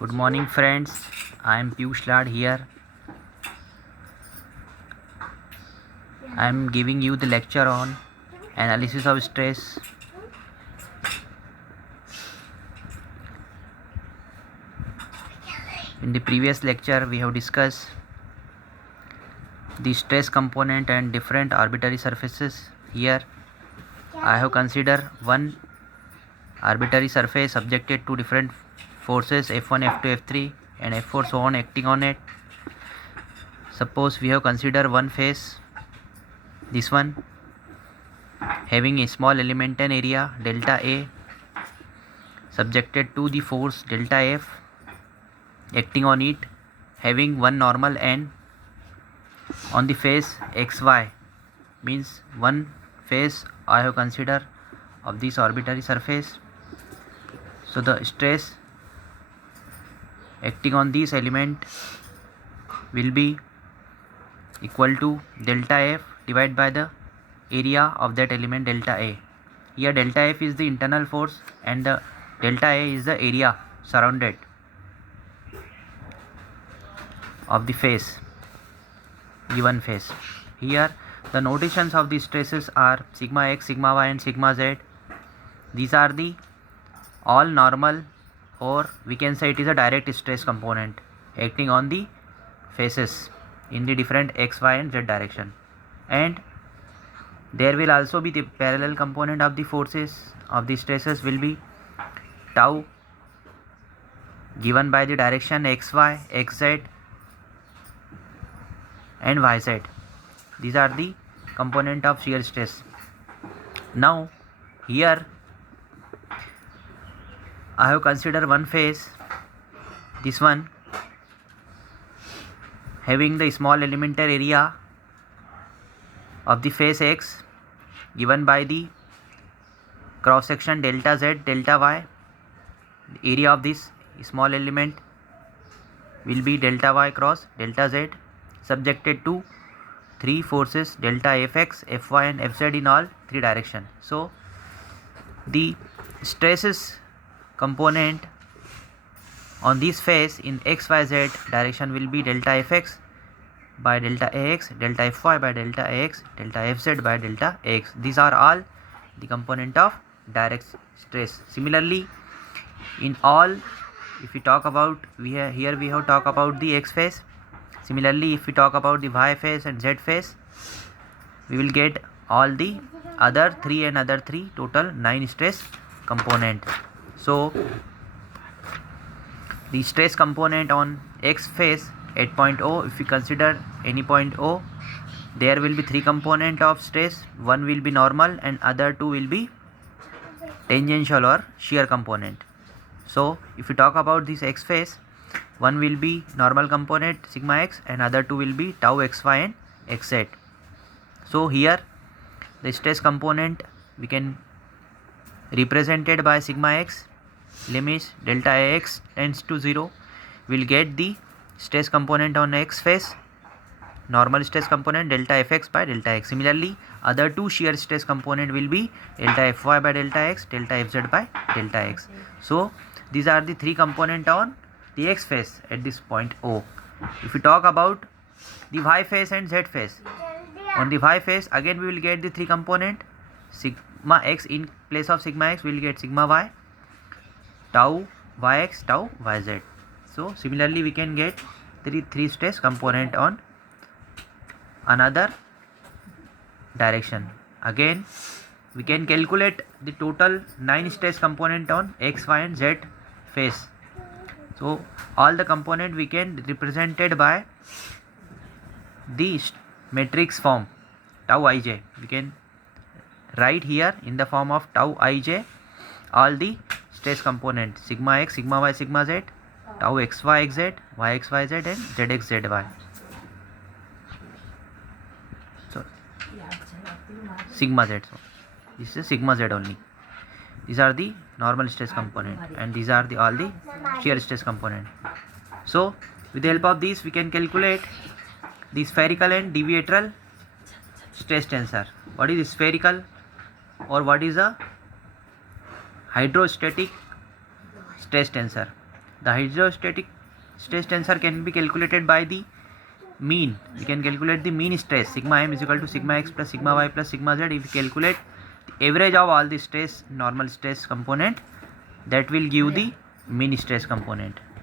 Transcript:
Good morning, friends. I am Piyush Lad here. I am giving you the lecture on analysis of stress. In the previous lecture, we have discussed the stress component and different arbitrary surfaces. Here, I have considered one arbitrary surface subjected to different forces F1, F2, F3 and F4 so on acting on it. Suppose we have considered one face, this one, having a small elemental area delta A subjected to the force delta F acting on it, having one normal n on the face xy, means one face I have considered of this arbitrary surface. So the stress acting on this element will be equal to delta F divided by the area of that element delta A. Here delta F is the internal force and the delta A is the area surrounded of the face, given face. Here the notations of the stresses are sigma x, sigma y and sigma z. These are the all normal, or we can say it is a direct stress component acting on the faces in the different x, y and z direction. And there will also be the parallel component of the forces of the stresses will be tau given by the direction xy, xz and yz. These are the component of shear stress. Now here I have considered one face, this one, having the small elemental area of the face x given by the cross section delta z, delta y. The area of this small element will be delta y cross delta z subjected to three forces delta fx, fy and fz in all three directions. So the stresses component on this face in xyz direction will be delta fx by delta ax, delta fy by delta ax, delta fz by delta ax. These are all the component of direct stress. Similarly, in all, if we talk about, here we have talk about the x phase. Similarly, if we talk about the y phase and z phase, we will get all the other 3 and other 3, total 9 stress component. So the stress component on x phase at point O, if we consider any point O, there will be 3 component of stress. One will be normal and other 2 will be tangential or shear component. So if we talk about this x phase, one will be normal component sigma x and other 2 will be tau xy and xz. So here the stress component we can represented by sigma x, limit delta x tends to 0, will get the stress component on x phase, normal stress component delta fx by delta x. Similarly, other two shear stress component will be delta fy by delta x, delta fz by delta x. So these are the 3 component on the x phase at this point O. If we talk about the y phase and z phase, on the y phase again we will get the 3 component, sigma x in place of sigma x we will get sigma y, tau yx, tau yz. So similarly we can get three stress component on another direction. Again we can calculate the total 9 stress component on x, y and z phase. So all the component we can represented by the matrix form tau ij. We can write here in the form of tau ij all the stress component sigma x, sigma y, sigma z, tau xy xz, y xy z and zx zy. So sigma z. So this is sigma z only. These are the normal stress component and these are the all the shear stress component. So with the help of this we can calculate the spherical and deviatorial stress tensor. What is spherical or what is a hydrostatic stress tensor? The hydrostatic stress tensor can be calculated by the mean. We can calculate the mean stress. Sigma m is equal to sigma x plus sigma y plus sigma z. If we calculate the average of all the stress, normal stress component, that will give the mean stress component.